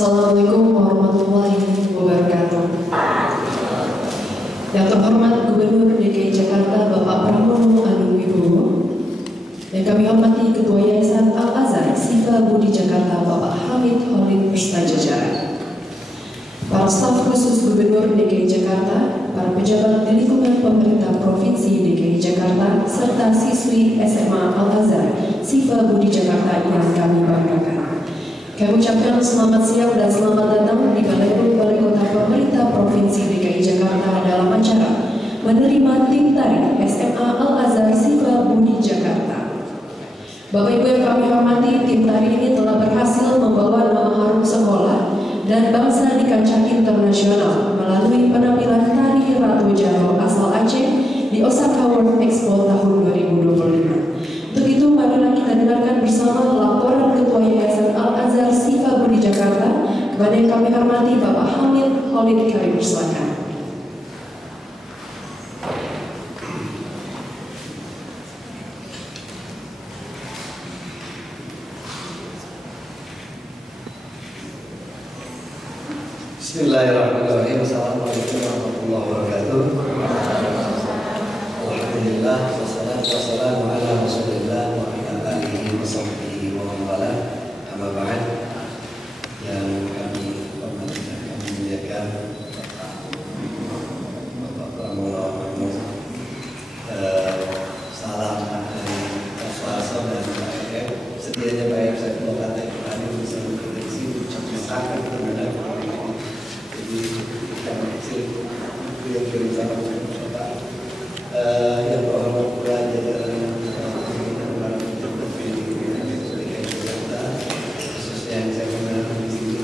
Assalamualaikum warahmatullahi wabarakatuh. Yang terhormat Gubernur DKI Jakarta Bapak Pramono Anung Wibowo, yang kami hormati Ketua Yayasan Al-Azhar Sifa Budi Jakarta Bapak Hamid Khalid beserta jajaran, para staf khusus Gubernur DKI Jakarta, para pejabat di lingkungan pemerintah Provinsi DKI Jakarta, serta siswi SMA Al-Azhar Sifa Budi Jakarta yang kami banggakan. Kami ucapkan selamat siang dan selamat datang di Balai Kota Pemerintah Provinsi DKI Jakarta dalam acara menerima tim tari SMA Al-Azhar Sifa Budi Jakarta. Bapak Ibu yang kami hormati, tim tari ini telah berhasil membawa nama harum sekolah dan bangsa di kancah internasional melalui penampilan tari Ratu Jaro asal Aceh di Osaka World Expo tahun 2025. Untuk itu, marilah kita dengarkan bersama laporan Ketua Yayasan Al-Azhar Sifa Budi Jakarta kepada yang kami hormati Bapak Hamid Khalid. Kami persilakan. Bismillahirrahmanirrahim. Assalamualaikum warahmatullahi wabarakatuh. Alhamdulillah, wassalatu wassalamu ala Rasulillah wa ala alihi wa sahbihi wa man wala. Amma ba'd. Yang kami hormati dan kami muliakan Bapak Pramono Anung, salam dari Pak Suharto dan Pak EF. Sedianya Pak EF saya mau kata kami bisa berkoneksi sangat terhadap yang kirim salam Bapak yang terhormat pula jajaran para pejabat khususnya yang saya kenal di sini,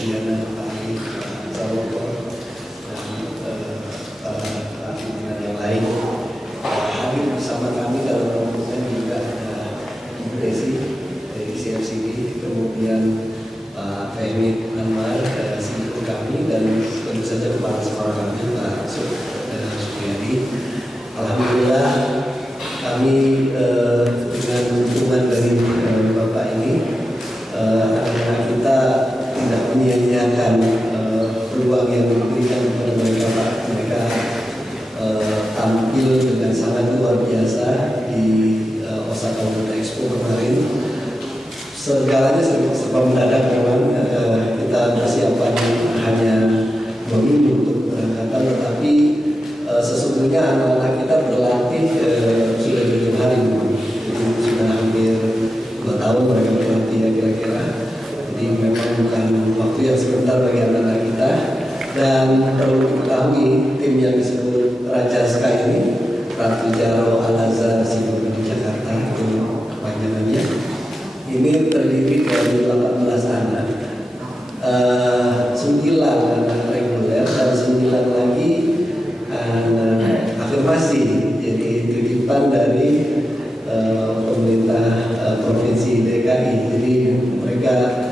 Diana, Pak Ali, Sawoko, dan para pimpinan yang lain. Hadir bersama kami dalam rombongan juga ada Ibu Desi dari CFCD, kemudian Pak Fehmi Anwar, CEO kami, dan tentu saja kepala sekolah kami Pak Supriyadi. Alhamdulillah kami dengan dukungan dari Bapak ini, anak-anak kita tidak menyia-nyiakan peluang yang diberikan kepada mereka. Mereka tampil dengan sangat luar biasa di Osaka World Expo kemarin. Segalanya serba mendadak memang. Kita persiapan hanya 2 minggu untuk berangkatan, tetapi sesungguhnya anak-anak kita berlatih sudah 7 hari, jadi sudah hampir 2 tahun mereka berlatih ya kira-kira. Jadi memang bukan waktu yang sebentar bagi anak-anak kita. Dan perlu diketahui, tim yang disebut Raja Sky ini, Ratu Jaro Al-Azhar Sifa Budi Jakarta, itu kepanjangannya. Ini terdiri dari 18 anak, 9 anak reguler dan 9 lagi anak afirmasi. Jadi titipan dari pemerintah Provinsi DKI. Jadi mereka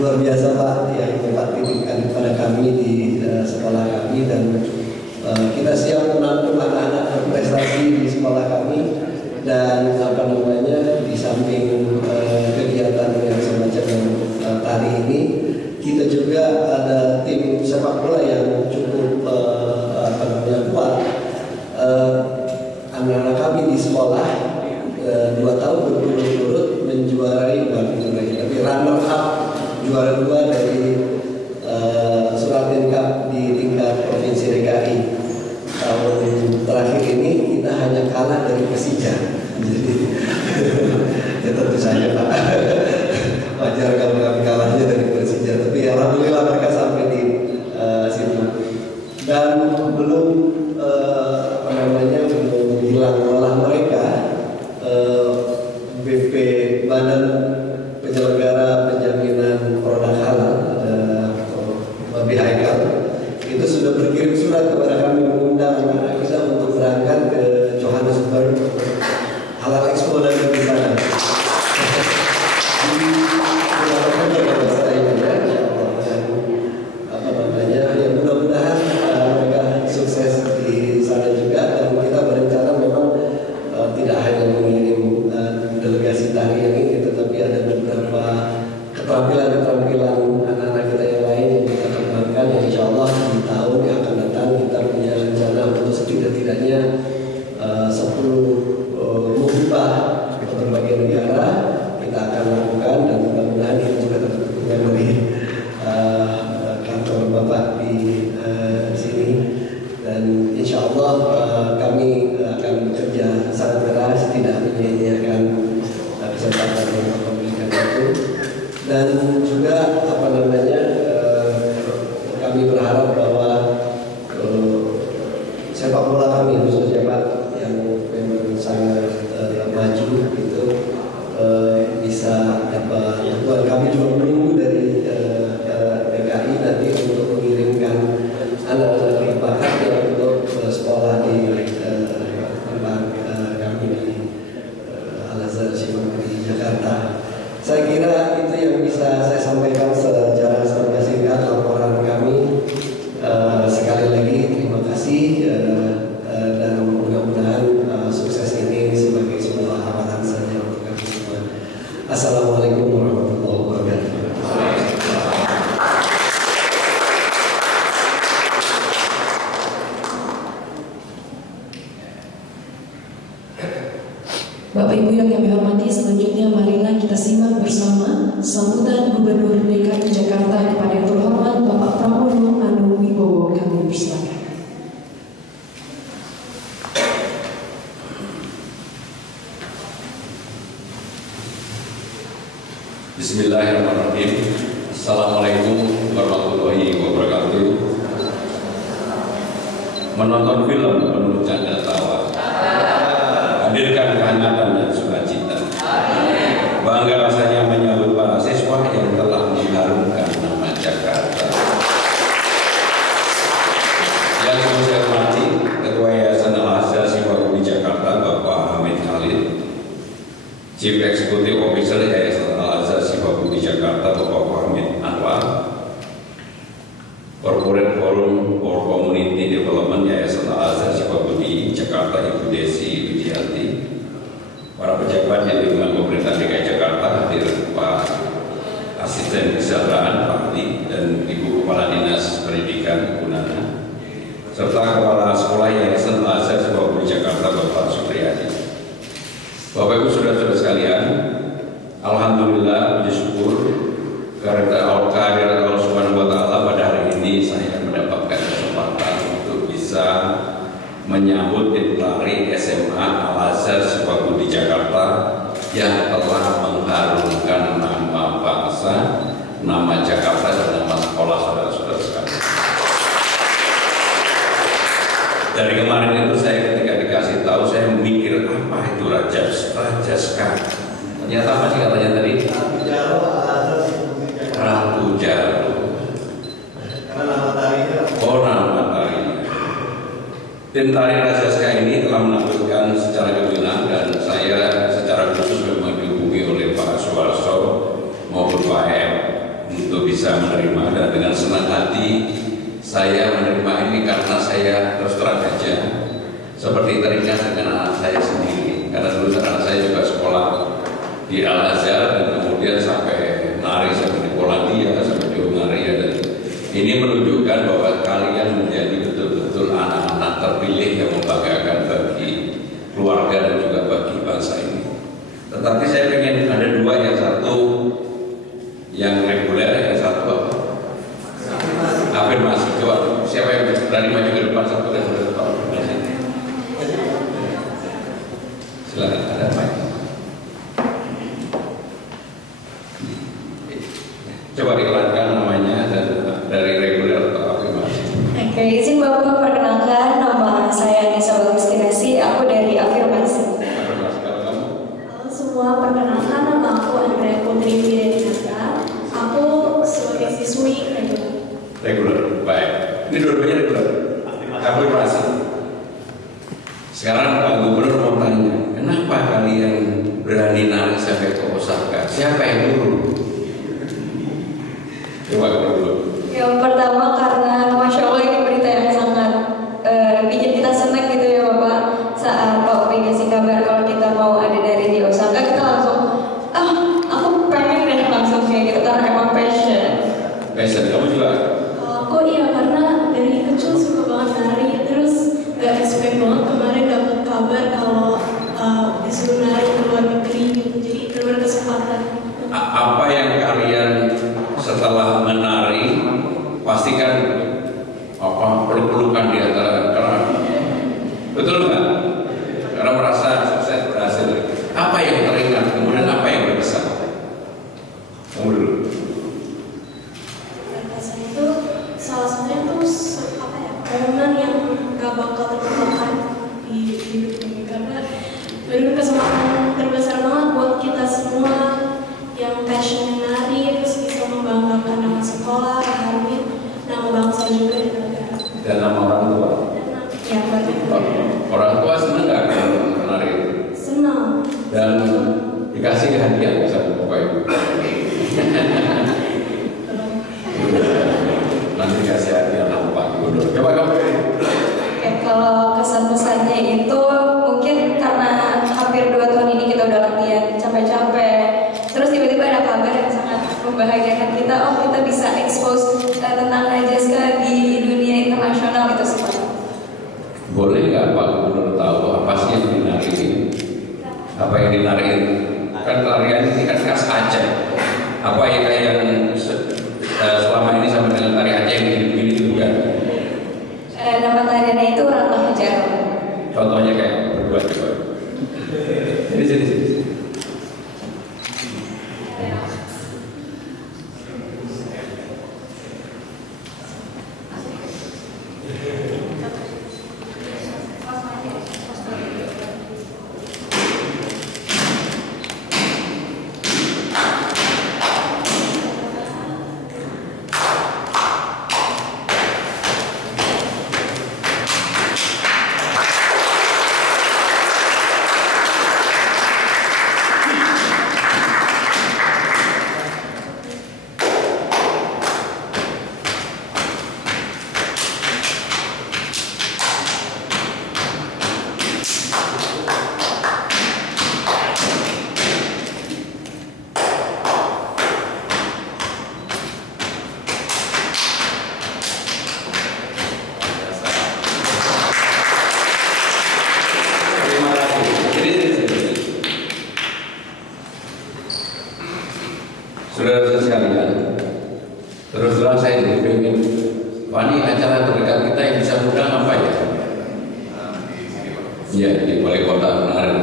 luar biasa Pak yang Bapak titipkan kepada kami di sekolah kami, dan kita siap menampung anak-anak berprestasi di sekolah kami. Dan di samping kegiatan yang semacam tari ini, kita juga ada tim sepak bola yang cukup kuat. Anak-anak kami di sekolah 2 tahun berturut-turut menjuarai, tapi runner up juara 2 dari Suratin Cup di tingkat Provinsi DKI. Tahun terakhir ini kita hanya kalah dari Persija. Jadi ya tentu saja Pak, wajar kalau kami kalahnya dari Persija. Tapi alhamdulillah mereka di sini, dan insya Allah kami akan bekerja sangat keras, tidak menyia-nyiakan kesempatan yang Bapak berikan itu. Dan juga kami berharap bahwa sepak bola kami khususnya Pak yang memang sangat maju itu bisa dapat bantuan. Kami juga menunggu dari DKI nanti untuk mengirimkan anak-anak berbakat yang untuk sekolah di tempat kami di Al-Azhar Shifa di Jakarta. Saya kira itu yang bisa saya sampaikan secara singkat laporan kami. Sekali lagi terima kasih dan mudah-mudahan sukses ini sebagai sebuah harapan saja untuk kami semua. Assalamualaikum warahmatullahi wabarakatuh. Bapak Ibu yang kami hormati, selanjutnya marilah kita simak bersama sambutan Gubernur DKI Jakarta kepada yang terhormat Bapak Pramono Anung Wibowo. Kami persilakan. Bismillahirrahmanirrahim. Assalamualaikum warahmatullahi wabarakatuh. Menonton film penuh canda tawa, hadirkan kehangatan dan sukacita. Bangga rasanya menyambut para siswa yang telah mengharumkan nama Jakarta. Yang saya hormati Ketua Yayasan Al-Azhar Shifa di Jakarta Bapak Hamid Khalid, Chief Executive Officer Yayasan Al-Azhar Shifa di Jakarta Bapak Hamid Anwar, Corporate Forum for Community Development Yayasan Al-Azhar Shifa di Jakarta Ibu Desi Widianti, para pejabat di lingkungan pemerintah DKI Jakarta, hadir Pak Asisten Kesejahteraan Pak Ali dan Ibu Kepala Dinas Pendidikan Gunana, serta Kepala Sekolah Yayasan Al-Azhar Shifa di Jakarta Bapak Supriyadi. Bapak Ibu saudara-saudara sekalian, alhamdulillah puji syukur karena Allah Subhanahu wa taala pada hari ini saya mendapatkan kesempatan untuk bisa menyambut Diplari SMA Al-Azhar Shifa di Jakarta yang telah mengharumkan nama bangsa, nama Jakarta dan nama sekolah saudara-saudara sekalian. Dari kemarin itu saya ketika dikasih tahu saya mikir apa itu Raja Skar. Ternyata apa sih katanya tadi? Ratu Jaru. Oh, nama tarinya. Tim tari Raja Skar ini telah menampilkan secara gemilang dan saya secara khusus memang dihubungi oleh Pak Suwarso maupun Pak M untuk bisa menerima, dan dengan senang hati saya menerima ini karena saya terus terang aja seperti teringat dengan anak saya sendiri, karena dulu anak saya juga sekolah di Al-Azhar dan kemudian sampai nari sampai di Polandia sampai di Hungaria, dan ini menunjukkan bahwa kalian menjadi betul-betul anak-anak terpilih yang membanggakan bagi keluarga dan juga bagi bangsa ini. Tetapi saya ingin ada dua, yang satu yang reguler, yang satu apa? Afirmasi. Coba siapa yang berani maju ke depan satu dan afirmasi? Silakan, ada mic. Coba dikeluarkan namanya dan dari reguler atau afirmasi. Oke, izin Bapak perkenalkan, nama saya Nisa Baguskirasi, aku dari afirmasi. Afirmasi kalau kamu? Halo semua, perkenalkan nama aku Andrea Putri Widianita. Aku sebagai siswi Reguler, baik. Ini dua-duanya reguler. Afirmasi. Sekarang Pak Gubernur mau tanya, kenapa kalian berani nari sampai ke Osaka? Siapa yang dulu? Coba dulu. Yang pertama karena Masya Allah ini berita yang sangat bikin kita senang gitu ya Bapak. Saat Pak Upi ngasih kabar kalau kita mau ada dari di Osaka, kita langsung aku pengen deh langsung kayak gitu karena emang passion. Passion, kamu juga? Aku iya, karena dari kecil suka banget nari, terus gak expect banget kemarin dapat kabar kalau disuruh nari ke luar negeri, jadi keluar kesempatan. Apa yang kalian setelah menari pastikan peluk-pelukan di antara karena betul nggak? Karena merasa sukses berhasil. Apa yang teringat, kemudian apa yang berkesan? Kamu dulu. Berkesan itu salah satunya tuh apa ya? Momen yang gak bakal terlupakan di hidup ini karena benar kesempatan terbesar banget buat kita semua yang passion menari, terus bisa membanggakan nama sekolah, menghargai nama bangsa juga di negara. Dan nama orang tua. Ya, Orang tua senang nggak kalau menari? senang. Dan dikasih hadiah sama bapak ibu. Nanti kasih hadiah sama Pak Gubernur. Coba kamu. Oke, kalau kesan-pesannya itu mungkin karena hampir 2 tahun ini kita udah latihan capek-capek, terus tiba-tiba ada kabar yang sangat membahagiakan kita, oh kita bisa expose tentang Rajasca di dunia internasional itu semua. Boleh nggak Pak Gubernur tahu apa sih yang dinariin? Apa yang dinariin? Kan tarian ini kan khas Aceh. Apa yang selama ini sama dengan tari Aceh yang begini juga? Nama tariannya itu Rantau Hajaro. Contohnya kayak berdua coba. Sini. Saudara-saudara sekalian, terus terang saya jadi pengen, Fani acara terdekat kita yang bisa undang apa ya? Iya, di Balai Kota kemarin.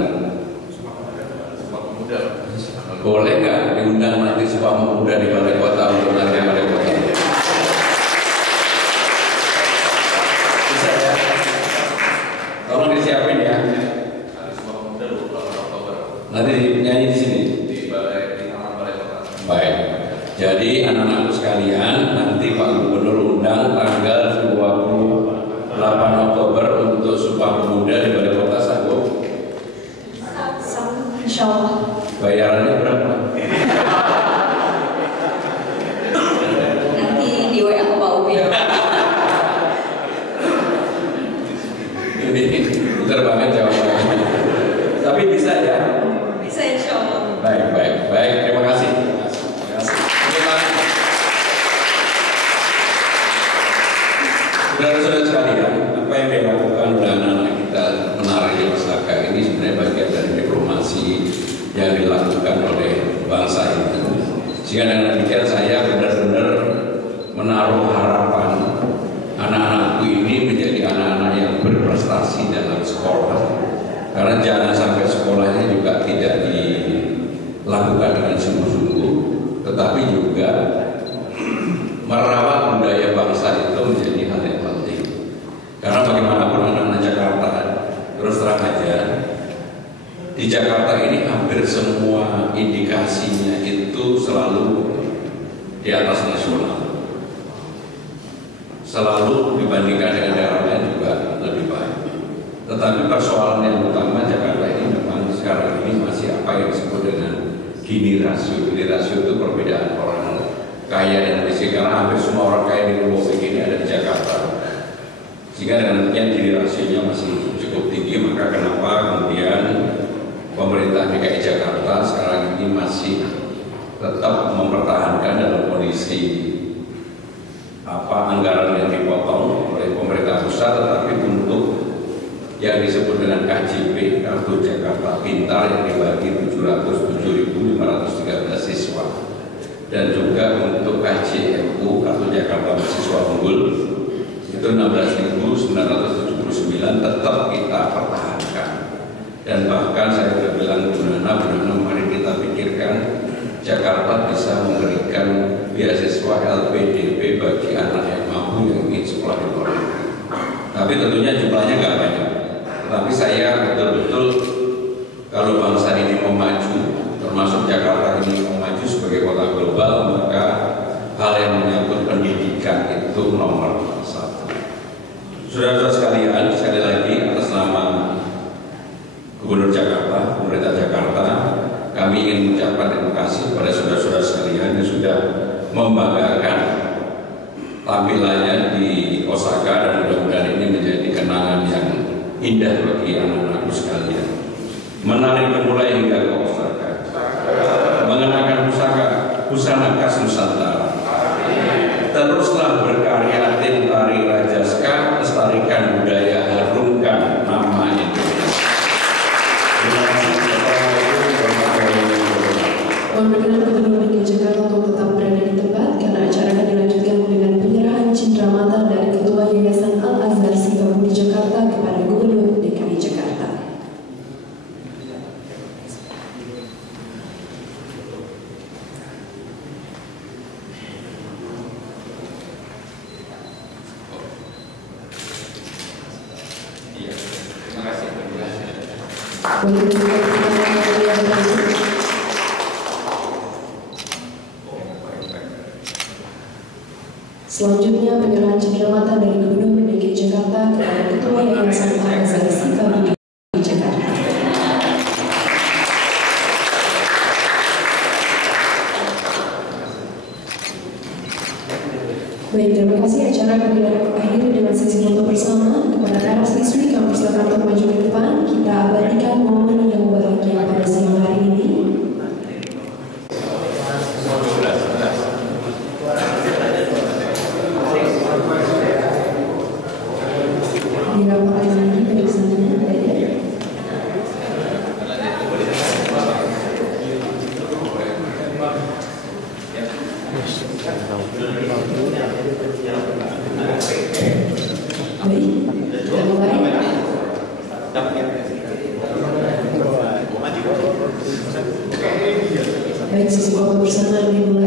Boleh nggak diundang nanti Sumpah Pemuda di Balai Kota untuk nanti Balai Kota? Bisa ya? Tolong disiapin ya. Nanti nyanyi di sini. Baik, jadi anak-anakku sekalian, nanti Pak Gubernur undang tanggal 28 Oktober untuk Sumpah Pemuda di Balai Kota, sanggup? Insya Allah. Bayarannya berapa? Nanti di WA ke Pak Ubi. Ini pintar banget jawabannya. Tapi bisa ya? Bisa insya Allah. Baik. Terima kasih. Saudara-saudara sekalian, apa yang dilakukan oleh anak-anak kita menari di Osaka ini sebenarnya bagian dari diplomasi yang dilakukan oleh bangsa ini. Sehingga dengan demikian saya benar-benar menaruh harapan anak-anakku ini menjadi anak-anak yang berprestasi dalam sekolah. Karena jangan sampai sekolahnya juga tidak dilakukan dengan sungguh-sungguh, tetapi juga merawat budaya bangsa itu menjadi hal yang penting. Karena bagaimanapun anak-anak Jakarta, terus terang aja, di Jakarta ini hampir semua indikasinya itu selalu di atas nasional. Selalu dibandingkan dengan daerah lain juga lebih baik. Tetapi persoalan yang utama Jakarta ini memang sekarang ini masih apa yang disebut dengan Gini rasio. Gini rasio itu perbedaan orang kaya dan miskin, karena hampir semua orang kaya di Republik ini ada di Jakarta. Sehingga dengan demikian Gini rasionya masih cukup tinggi. Maka kenapa kemudian pemerintah DKI Jakarta sekarang ini masih tetap mempertahankan dalam kondisi anggaran yang dipotong oleh pemerintah pusat, tetapi untuk yang disebut dengan KJP, Kartu Jakarta Pintar, yang dibagi 707.513 siswa, dan juga untuk KJMU, Kartu Jakarta Mahasiswa Unggul, itu 16.979 tetap kita pertahankan. Dan bahkan saya sudah bilang benar-benar mari kita pikirkan Jakarta bisa memberikan beasiswa LPDP bagi anak yang mampu yang ingin sekolah di luar negeri. Tapi tentunya jumlahnya nggak banyak. Tetapi saya betul-betul kalau bangsa ini mau maju, termasuk Jakarta ini mau maju sebagai kota global, maka hal yang menyangkut pendidikan itu nomor satu. Saudara-saudara sekalian, sekali lagi atas nama Gubernur Jakarta, pemerintah Jakarta, kami ingin mengucapkan terima kasih kepada saudara-saudara sekalian yang sudah membanggakan tampilannya di Osaka, dan mudah-mudahan ini menjadi kenangan yang indah bagi anak-anakku sekalian. Menarik memulai hingga ke Osaka, mengenakan busana khas Nusantara, teruslah berkarya tim tari Rajaska, lestarikan budaya, harumkan nama Indonesia. Mohon berkenan Gubernur DKI Jakarta untuk tetap berada di tempat karena acara akan dilanjutkan dengan penyerahan cindramata dari Ketua Yayasan Al-Azhar Sifabudi Jakarta kepada Gubernur DKI Jakarta. Terima kasih. Selanjutnya penyerahan cindramata dari Gubernur DKI Jakarta kepada Ketua Yayasan Al-Azhar Sifabudi Jakarta. Baik, terima kasih. Acara akan diakhiri dengan sesi foto bersama. Kepada para siswi kami silakan untuk maju ke depan. Kita abadikan momen yang bahagia pada siang hari ini. Dirapatkan lagi dari sana. Baik, kita mulai. Baik, sesi foto bersama dimulai.